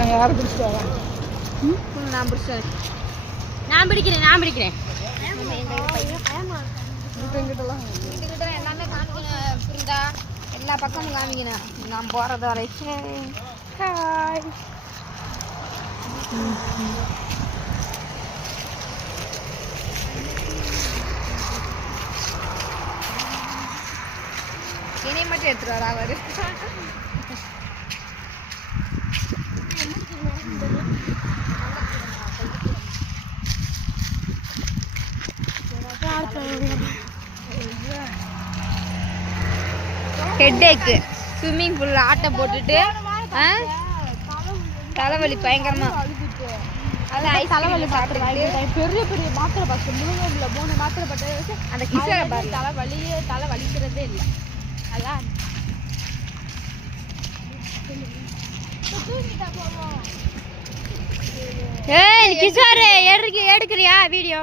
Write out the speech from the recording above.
நான் யாரை பிடிச்சிட்டு வரேன்? நான் பிடிச்சேன். நான் பிடிக்கிறேன். வீட்டுக்கிட்ட எல்லாமே காமிக்கணும் புரியுதா? எல்லா பக்கமும் காமிக்கணும். நான் போகிறது வரைக்கும் ஹாய். என்னை மட்டும் எடுத்துட்டு வரா அவரு. ஹெட்டேக்கு ஸ்விம்மிங் பூல்ல ஆட்டை போட்டுட்டு தலைவலி பயங்கரமா. அதான் தலைவலி பார்த்துட்டு பெரிய பெரிய மாத்திரை பார்த்து முழுங்க 3 மாத்திரை பட்டு அந்த கிசரை பார்த்து தலை வலிக்கிறதே இல்லை. அதான் ஏய் கிஷோர் எடுக்கிறியா வீடியோ?